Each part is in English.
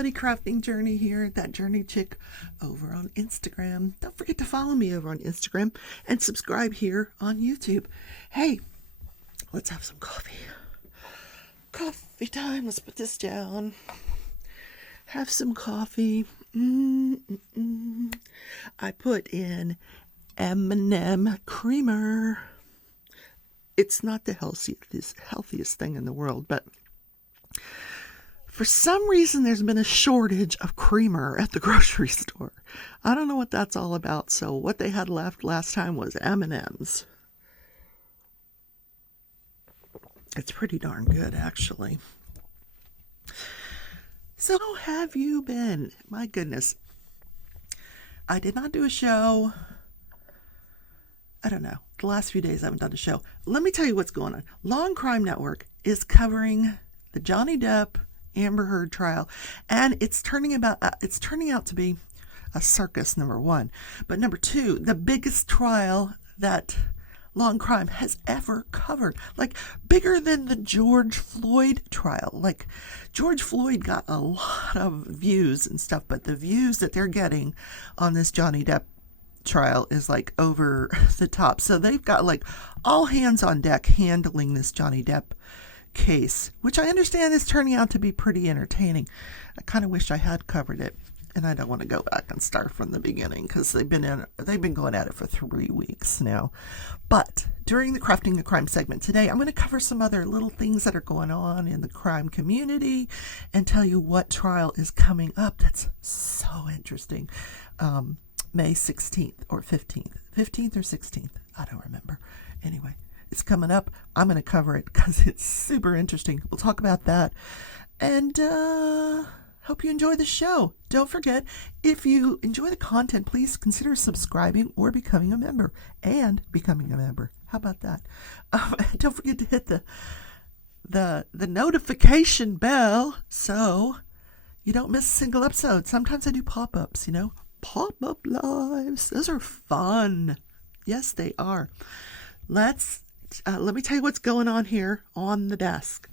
everybody, crafting journey here, that journey chick over on Instagram. Don't forget to follow me over on Instagram and subscribe here on YouTube. Hey, let's have some coffee. Coffee time. Let's put this down. Have some coffee. I put in M&M creamer. It's not the healthiest thing in the world, but for some reason there's been a shortage of creamer at the grocery store. I don't know what that's all about. So what they had left last time was M&Ms. It's pretty darn good, actually. So how have you been? My goodness. I did not do a show. I don't know. The last few days I haven't done a show. Let me tell you what's going on. Law and Crime Network is covering the Johnny Depp Amber Heard trial, and it's turning out to be a circus, number one. But number two, the biggest trial that Law and Crime has ever covered, like bigger than the George Floyd trial. Like George Floyd got a lot of views and stuff, but the views that they're getting on this Johnny Depp trial is like over the top. So they've got like all hands on deck handling this Johnny Depp case, which I understand is turning out to be pretty entertaining. I kind of wish I had covered it, and I don't want to go back and start from the beginning because they've been going at it for 3 weeks now. But during the Crafting the Crime segment today, I'm going to cover some other little things that are going on in the crime community and tell you what trial is coming up. That's so interesting. May 16th or 15th or 16th. I don't remember. Anyway, it's coming up. I'm going to cover it because it's super interesting. We'll talk about that. And hope you enjoy the show. Don't forget, if you enjoy the content, please consider subscribing or becoming a member. How about that? Don't forget to hit the notification bell so you don't miss a single episode. Sometimes I do pop-ups, Pop-up lives. Those are fun. Yes, they are. Let me tell you what's going on here on the desk.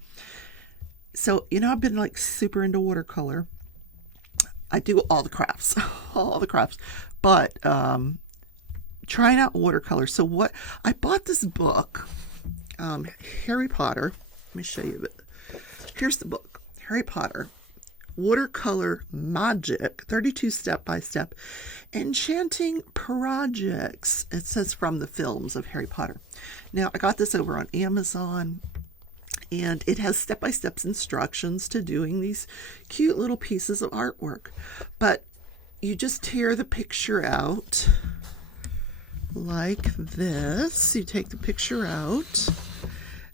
So, I've been like super into watercolor. I do all the crafts, but trying out watercolor. So I bought this book, Harry Potter. Let me show you. Here's the book, Harry Potter. Watercolor Magic, 32 step-by-step enchanting projects. It says from the films of Harry Potter. Now, I got this over on Amazon, and it has step-by-step instructions to doing these cute little pieces of artwork. But you just tear the picture out like this. You take the picture out,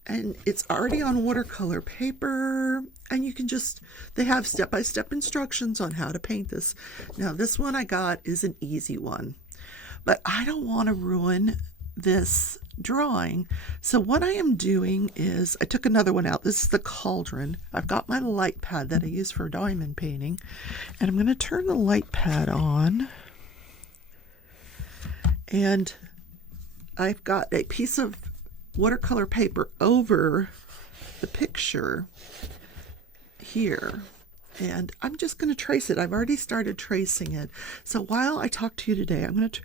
and it's already on watercolor paper, and they have step-by-step instructions on how to paint this. Now, this one I got is an easy one, but I don't want to ruin this drawing. So what I am doing is I took another one out. This is the cauldron. I've got my light pad that I use for diamond painting, and I'm going to turn the light pad on, and I've got a piece of watercolor paper over the picture here, and I'm just going to trace it. I've already started tracing it. So while I talk to you today, I'm going to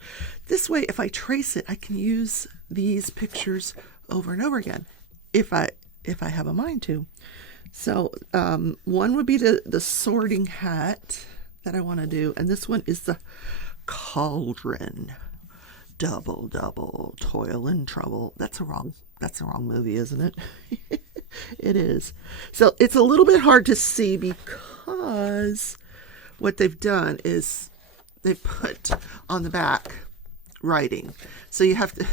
this way, if I trace it, I can use these pictures over and over again if I have a mind to. So one would be the sorting hat that I want to do, and this one is the cauldron. Double, toil and trouble. That's a wrong movie, isn't it? It is. So it's a little bit hard to see because what they've done is they've put on the back writing. So you have to,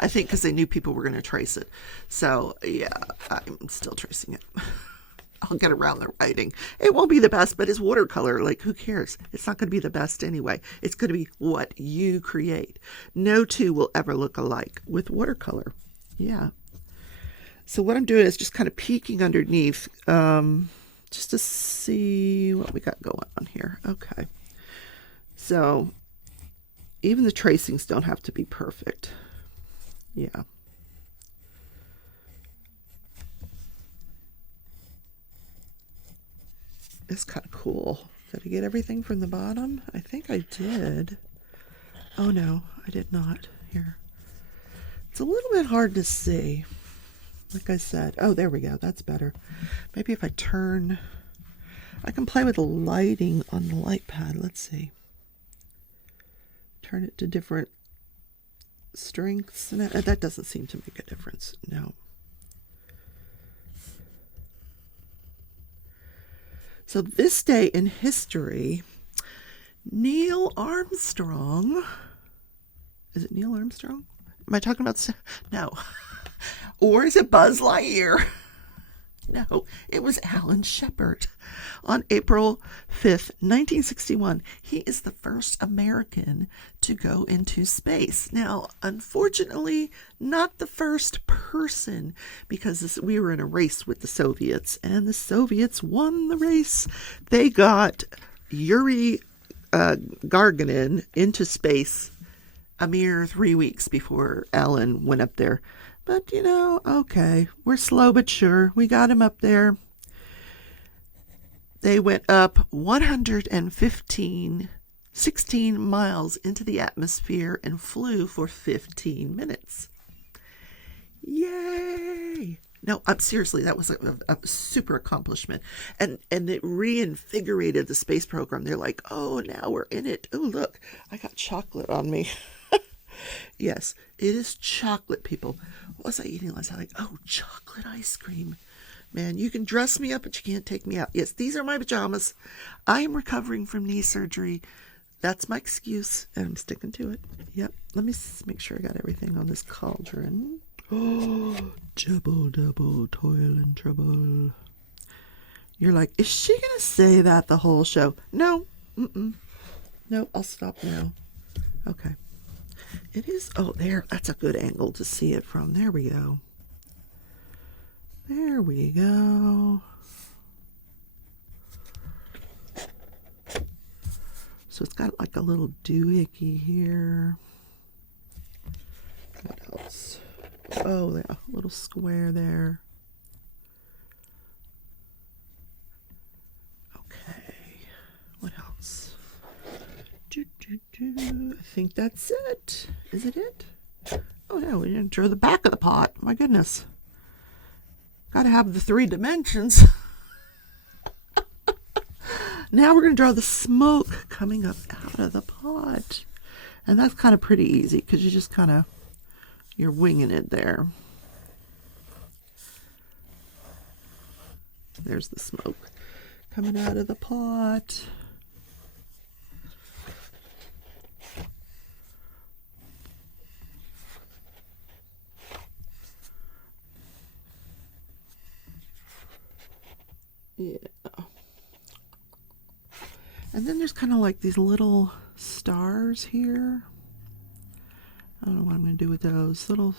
I think because they knew people were going to trace it. So yeah, I'm still tracing it. I'll get around the writing. It won't be the best, but it's watercolor. Like, who cares? It's not going to be the best anyway. It's going to be what you create. No two will ever look alike with watercolor. Yeah. So what I'm doing is just kind of peeking underneath just to see what we got going on here. Okay. So even the tracings don't have to be perfect. Yeah. It's kind of cool. Did I get everything from the bottom? I think I did. Oh no, I did not. Here. It's a little bit hard to see. Like I said. Oh, there we go. That's better. Maybe if I turn... I can play with the lighting on the light pad. Let's see. Turn it to different strengths. And that doesn't seem to make a difference. No. So this day in history, Neil Armstrong... Is it Neil Armstrong? Am I talking about... No. Or is it Buzz Lightyear? No, it was Alan Shepard. On April 5th, 1961, he is the first American to go into space. Now, unfortunately, not the first person, because we were in a race with the Soviets, and the Soviets won the race. They got Yuri Gagarin into space a mere 3 weeks before Alan went up there. But, you know, okay, we're slow but sure. We got him up there. They went up 16 miles into the atmosphere and flew for 15 minutes. Yay! No, seriously, that was a super accomplishment. And it reinvigorated the space program. They're like, oh, now we're in it. Oh, look, I got chocolate on me. Yes, it is chocolate, people. What was I eating last night? Oh, chocolate ice cream. Man, you can dress me up, but you can't take me out. Yes, these are my pajamas. I am recovering from knee surgery. That's my excuse, and I'm sticking to it. Yep, let me make sure I got everything on this cauldron. Oh, double, toil and trouble. You're like, is she going to say that the whole show? No, no, I'll stop now. Okay. It is, oh, there, that's a good angle to see it from. There we go. There we go. So it's got like a little doohickey here. What else? Oh, there, a little square there. Okay. What else? I think that's it. Is it it? Oh, no, we didn't draw the back of the pot. My goodness. Got to have the 3 dimensions. Now we're going to draw the smoke coming up out of the pot. And that's kind of pretty easy because you just kind of, you're winging it there. There's the smoke coming out of the pot. Yeah. And then there's kind of like these little stars here. I don't know what I'm going to do with those little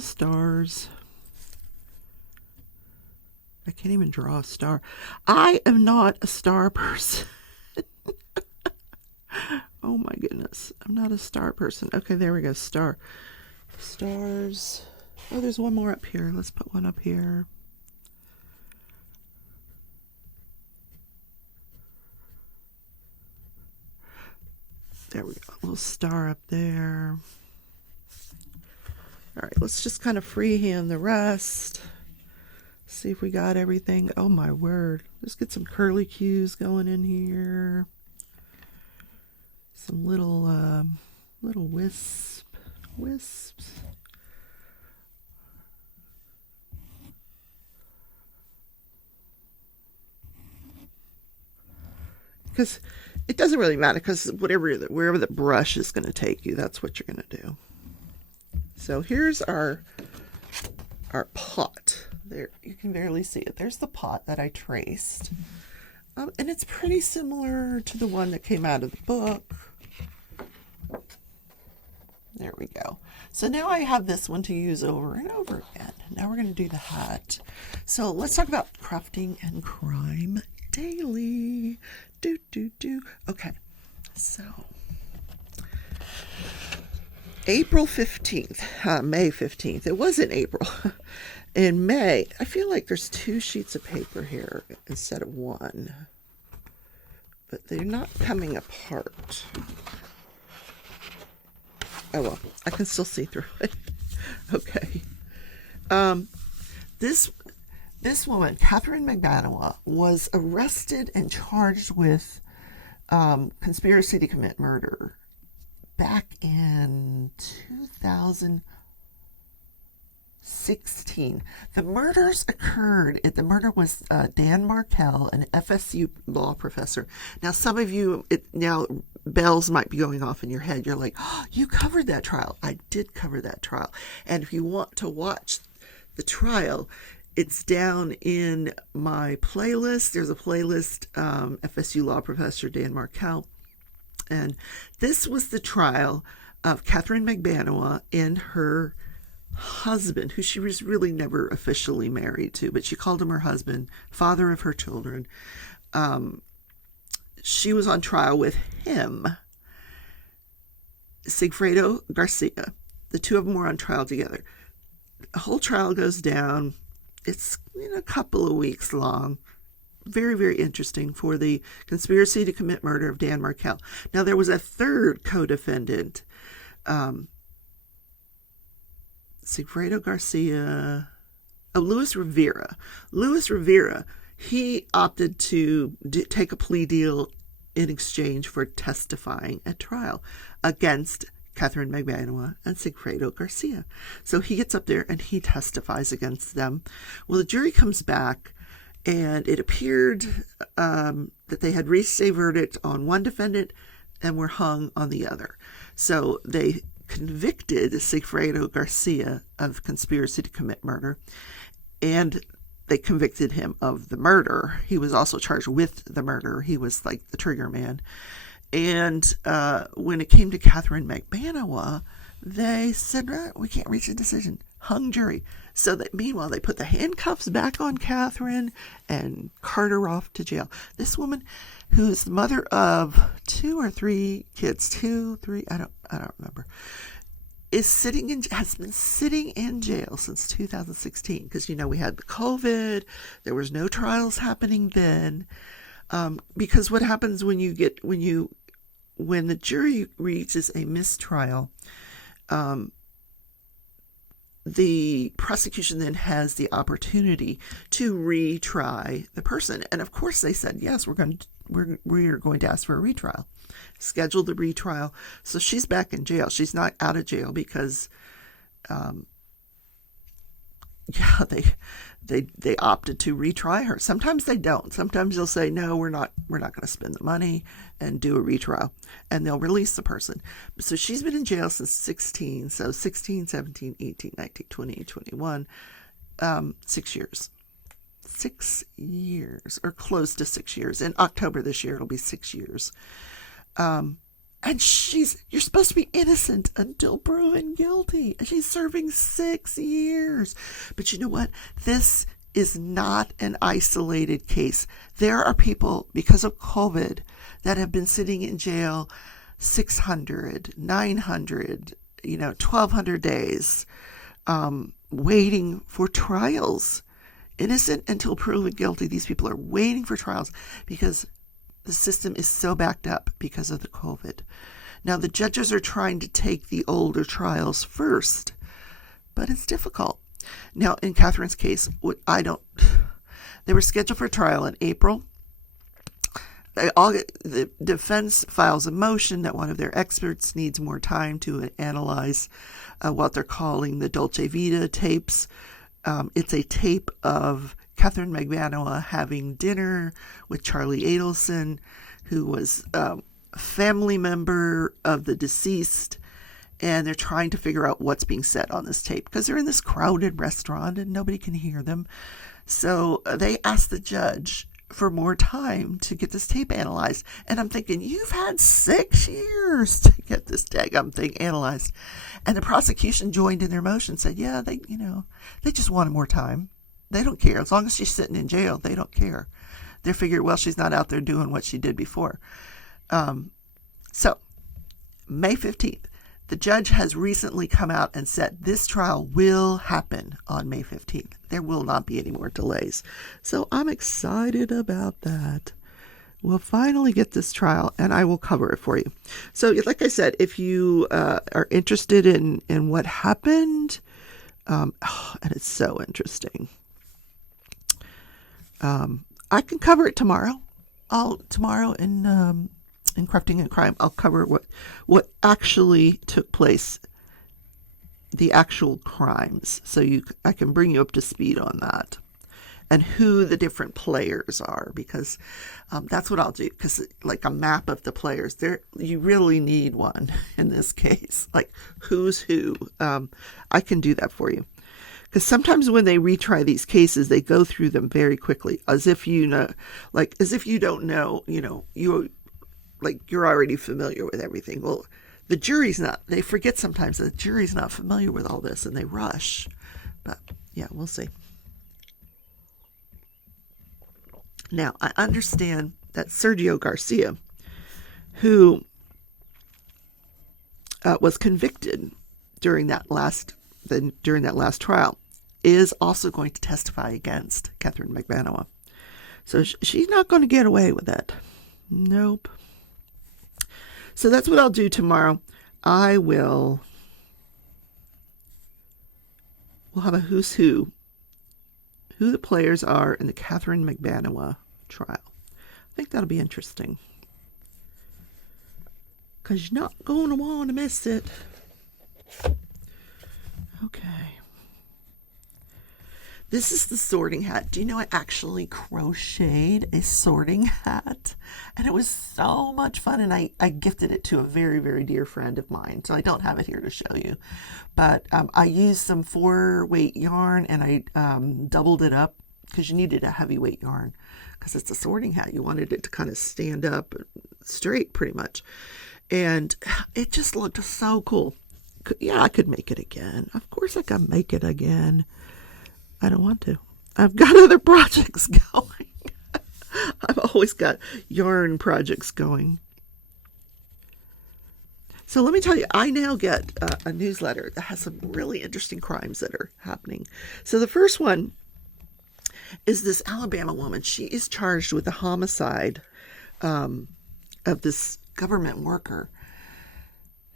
stars. I can't even draw a star. I am not a star person. Oh my goodness. I'm not a star person. Okay, there we go. Stars. Oh, there's one more up here. Let's put one up here. There we go. A little star up there. All right, let's just kind of freehand the rest. See if we got everything. Oh my word. Let's get some curly cues going in here. Some little wisps. Because it doesn't really matter, because wherever the brush is going to take you, that's what you're going to do. So here's our pot. There, you can barely see it. There's the pot that I traced. And it's pretty similar to the one that came out of the book. There we go. So now I have this one to use over and over again. Now we're going to do the hat. So let's talk about crafting and crime daily. Okay, so April 15th, May 15th. It was in April. In May, I feel like there's 2 sheets of paper here instead of 1. but they're not coming apart. Oh well, I can still see through it. Okay. This woman, Catherine Mcbanawa, was arrested and charged with conspiracy to commit murder back in 2016. The murders occurred. The murder was Dan Markell, an FSU law professor. Now, some of you, now bells might be going off in your head. You're like, oh, you covered that trial. I did cover that trial. And if you want to watch the trial, it's down in my playlist. There's a playlist, FSU law professor Dan Markell. And this was the trial of Catherine Magbanua and her husband, who she was really never officially married to, but she called him her husband, father of her children. She was on trial with him, Sigfredo Garcia. The two of them were on trial together. The whole trial goes down. It's a couple of weeks long. Very, very interesting for the conspiracy to commit murder of Dan Markell. Now, there was a third co-defendant, Sigfredo Garcia, Luis Rivera. Luis Rivera, he opted to take a plea deal in exchange for testifying at trial against Catherine Magbanua and Sigfredo Garcia. So he gets up there and he testifies against them. Well, the jury comes back, and it appeared that they had reached a verdict on one defendant and were hung on the other. So they convicted Sigfredo Garcia of conspiracy to commit murder, and they convicted him of the murder. He was also charged with the murder. He was like the trigger man. And when it came to Catherine Mcbanawa, they said, we can't reach a decision. Hung jury. So that meanwhile, they put the handcuffs back on Catherine and carted her off to jail. This woman, who's the mother of 2 or 3 kids, 2, 3, I don't remember, has been sitting in jail since 2016 because we had the COVID. There was no trials happening then. Because what happens when the jury reaches a mistrial, the prosecution then has the opportunity to retry the person. And of course they said, yes, we're going to ask for a retrial, schedule the retrial. So she's back in jail. She's not out of jail because, they opted to retry her. Sometimes they don't. Sometimes they'll say, no, we're not going to spend the money and do a retrial, and they'll release the person. So she's been in jail since 16. So 16, 17, 18, 19, 20, 21, 6 years. 6 years, or close to 6 years. In October this year, it'll be 6 years. And you're supposed to be innocent until proven guilty. And she's serving 6 years. But you know what? This is not an isolated case. There are people, because of COVID, that have been sitting in jail 600, 900, 1,200 days, waiting for trials. Innocent until proven guilty. These people are waiting for trials because the system is so backed up because of the COVID. Now, the judges are trying to take the older trials first, but it's difficult. Now, in Catherine's case, they were scheduled for trial in April. The defense files a motion that one of their experts needs more time to analyze what they're calling the Dolce Vita tapes. It's a tape of Catherine Magbanua having dinner with Charlie Adelson, who was a family member of the deceased, and they're trying to figure out what's being said on this tape because they're in this crowded restaurant and nobody can hear them. So they asked the judge for more time to get this tape analyzed. And I'm thinking, you've had 6 years to get this daggum thing analyzed. And the prosecution joined in their motion, said, yeah, they just wanted more time. They don't care. As long as she's sitting in jail, they don't care. They figured, well, she's not out there doing what she did before. So, May 15th, the judge has recently come out and said this trial will happen on May 15th. There will not be any more delays. So I'm excited about that. we'll finally get this trial, and I will cover it for you. So, like I said, if you are interested in what happened, and it's so interesting, I can cover it tomorrow. Tomorrow in Crafting and Crime, I'll cover what actually took place, the actual crimes, so I can bring you up to speed on that, and who the different players are, because that's what I'll do. Because like a map of the players, you really need one in this case, like who's who. I can do that for you. Because sometimes when they retry these cases, they go through them very quickly, as if you know, like as if you don't know, you're already familiar with everything. Well, the jury's not. They forget sometimes that the jury's not familiar with all this, and they rush. But yeah, we'll see. Now, I understand that Sergio Garcia, who was convicted during that last trial, is also going to testify against Catherine Mcbanawa. So she's not going to get away with it. Nope. So that's what I'll do tomorrow. We'll have a who's who the players are in the Catherine Mcbanawa trial. I think that'll be interesting, because you're not going to want to miss it. Okay. This is the sorting hat. Do you know I actually crocheted a sorting hat? And it was so much fun. And I gifted it to a very, very dear friend of mine. So I don't have it here to show you. But I used some 4-weight yarn, and I doubled it up, because you needed a heavyweight yarn. Because it's a sorting hat. You wanted it to kind of stand up straight, pretty much. And it just looked so cool. Yeah, I could make it again. Of course I can make it again. I don't want to. I've got other projects going. I've always got yarn projects going. So let me tell you, I now get a newsletter that has some really interesting crimes that are happening. So the first one is this Alabama woman. She is charged with the homicide of this government worker,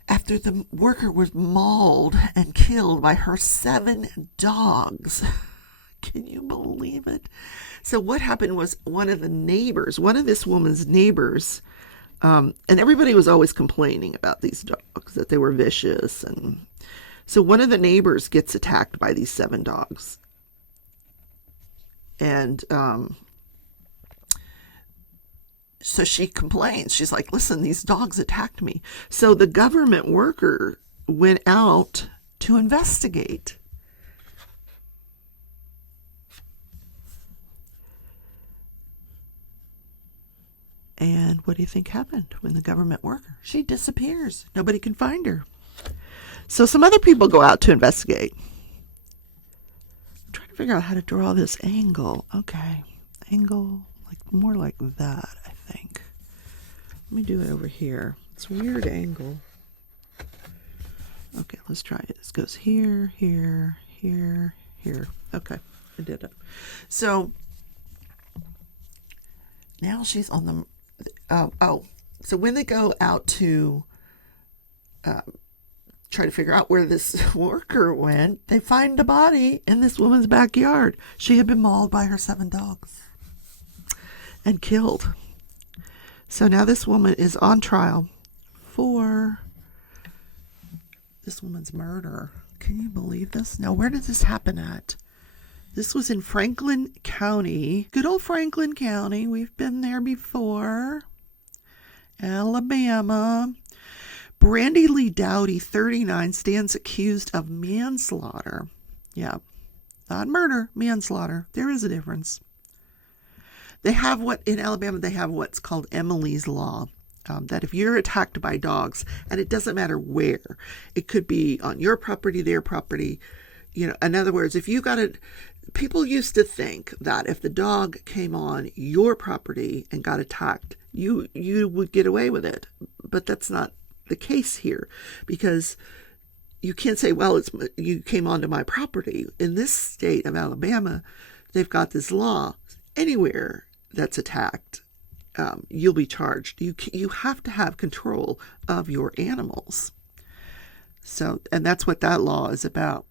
after the worker was mauled and killed by her 7 dogs. Can you believe it? So what happened was, one of this woman's neighbors, and everybody was always complaining about these dogs, that they were vicious. And so one of the neighbors gets attacked by these 7 dogs. And so she complains. She's like, listen, these dogs attacked me. So the government worker went out to investigate. And what do you think happened when the government worker? She disappears. Nobody can find her. So some other people go out to investigate. I'm trying to figure out how to draw this angle. Okay. Angle, more like that, I think. Let me do it over here. It's a weird angle. Okay, let's try it. This goes here, here, here, here. Okay, I did it. So now she's on the... so when they go out to try to figure out where this worker went, they find the body in this woman's backyard. She had been mauled by her 7 dogs and killed. So now this woman is on trial for this woman's murder. Can you believe this? Now, where did this happen at? This was in Franklin County. Good old Franklin County. We've been there before. Alabama. Brandy Lee Dowdy, 39, stands accused of manslaughter. Yeah, not murder, manslaughter. There is a difference. They have in Alabama, they have what's called Emily's Law. That if you're attacked by dogs, and it doesn't matter where, it could be on your property, their property. In other words, if you got it, people used to think that if the dog came on your property and got attacked, you would get away with it. But that's not the case here, because you can't say, well, you came onto my property. In this state of Alabama, they've got this law. Anywhere that's attacked, you'll be charged. You have to have control of your animals. So, and that's what that law is about.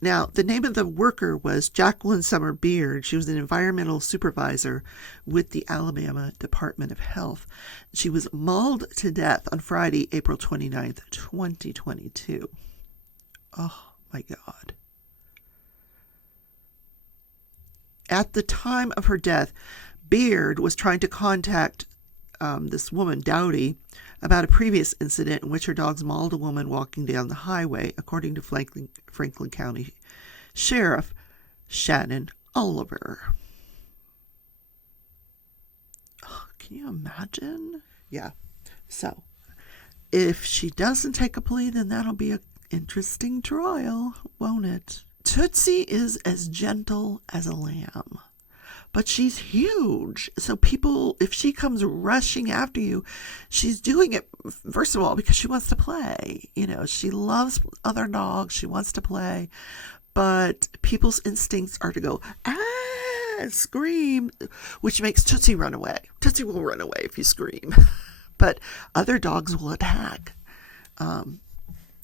Now, the name of the worker was Jacqueline Summer Beard. She was an environmental supervisor with the Alabama Department of Health. She was mauled to death on Friday, April 29th, 2022. Oh, my God. At the time of her death, Beard was trying to contact this woman, Dowdy, about a previous incident in which her dogs mauled a woman walking down the highway, according to Franklin County Sheriff Shannon Oliver. Oh, can you imagine? Yeah. So, if she doesn't take a plea, then that'll be an interesting trial, won't it? Tootsie is as gentle as a lamb, but she's huge. So people, if she comes rushing after you, she's doing it, first of all, because she wants to play. You know, she loves other dogs. She wants to play. But people's instincts are to go, scream, which makes Tootsie run away. Tootsie will run away if you scream. But other dogs will attack.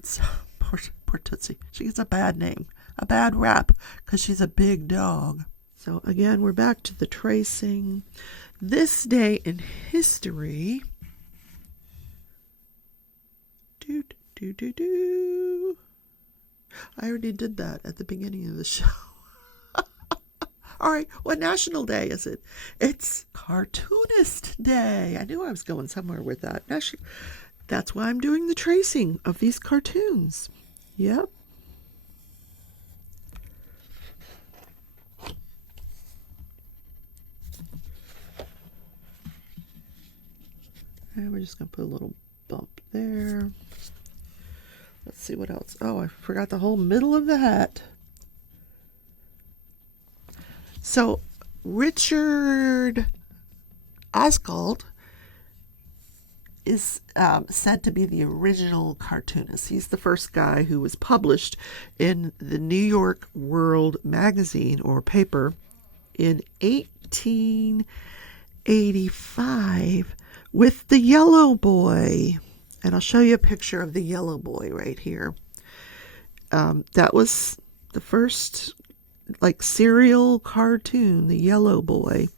So poor Tootsie. She gets a bad name, a bad rap, because she's a big dog. So again, we're back to the tracing. This day in history. I already did that at the beginning of the show. All right, what national day is it? It's Cartoonist Day. I knew I was going somewhere with that. That's why I'm doing the tracing of these cartoons. Yep. And we're just going to put a little bump there. Let's see what else. Oh, I forgot the whole middle of the hat. So, Richard Osgold is said to be the original cartoonist. He's the first guy who was published in the New York World magazine or paper in 1885 with the Yellow Boy. And I'll show you a picture of the Yellow Boy right here. That was the first serial cartoon, the Yellow Boy.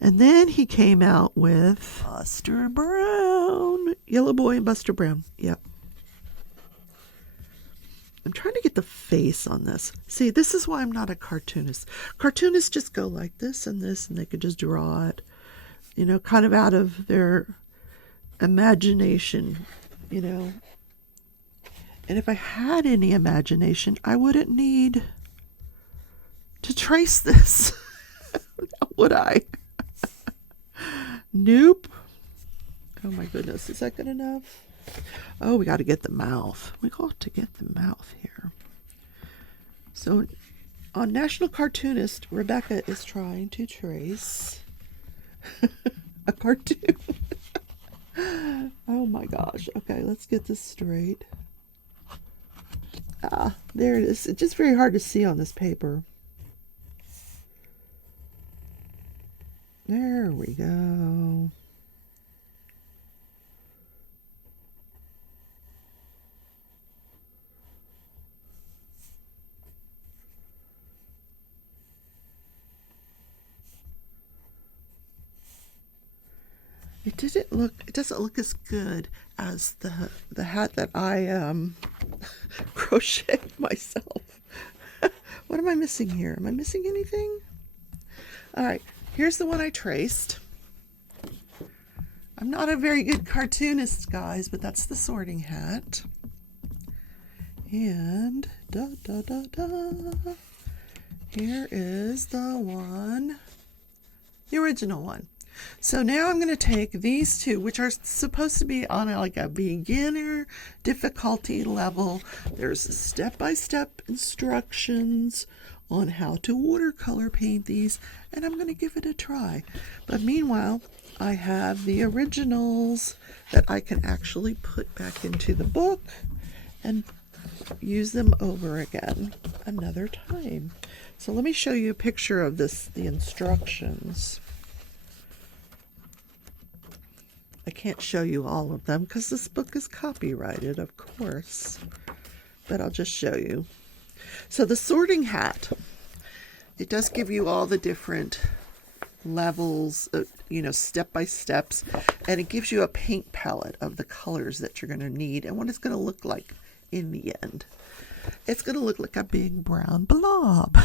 And then he came out with Buster Brown. Yellow Boy and Buster Brown. Yep. I'm trying to get the face on this. See, this is why I'm not a cartoonist. Cartoonists just go like this, and they could just draw it, kind of out of their imagination, And if I had any imagination, I wouldn't need to trace this. Would I? Nope. Oh my goodness, is that good enough? Oh, we got to get the mouth. We got to get the mouth here. So on National Cartoonist, Rebecca is trying to trace a cartoon. Oh my gosh. Okay, let's get this straight. There it is. It's just very hard to see on this paper. There we go. It doesn't look as good as the hat that I crocheted myself. What am I missing here? Am I missing anything? All right, here's the one I traced. I'm not a very good cartoonist, guys, but that's the Sorting Hat. And here is the one, the original one. So now I'm going to take these two, which are supposed to be on a beginner difficulty level. There's step-by-step instructions on how to watercolor paint these, and I'm going to give it a try. But meanwhile, I have the originals that I can actually put back into the book and use them over again another time. So let me show you a picture of the instructions. I can't show you all of them because this book is copyrighted, of course, but I'll just show you. So the sorting hat, it does give you all the different levels, step by steps, and it gives you a paint palette of the colors that you're going to need and what it's going to look like in the end. It's going to look like a big brown blob.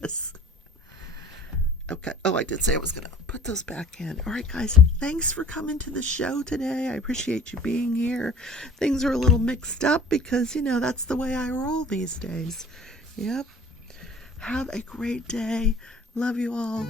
Yes. Okay. Oh, I did say I was going to put those back in. All right, guys. Thanks for coming to the show today. I appreciate you being here. Things are a little mixed up because, that's the way I roll these days. Yep. Have a great day. Love you all.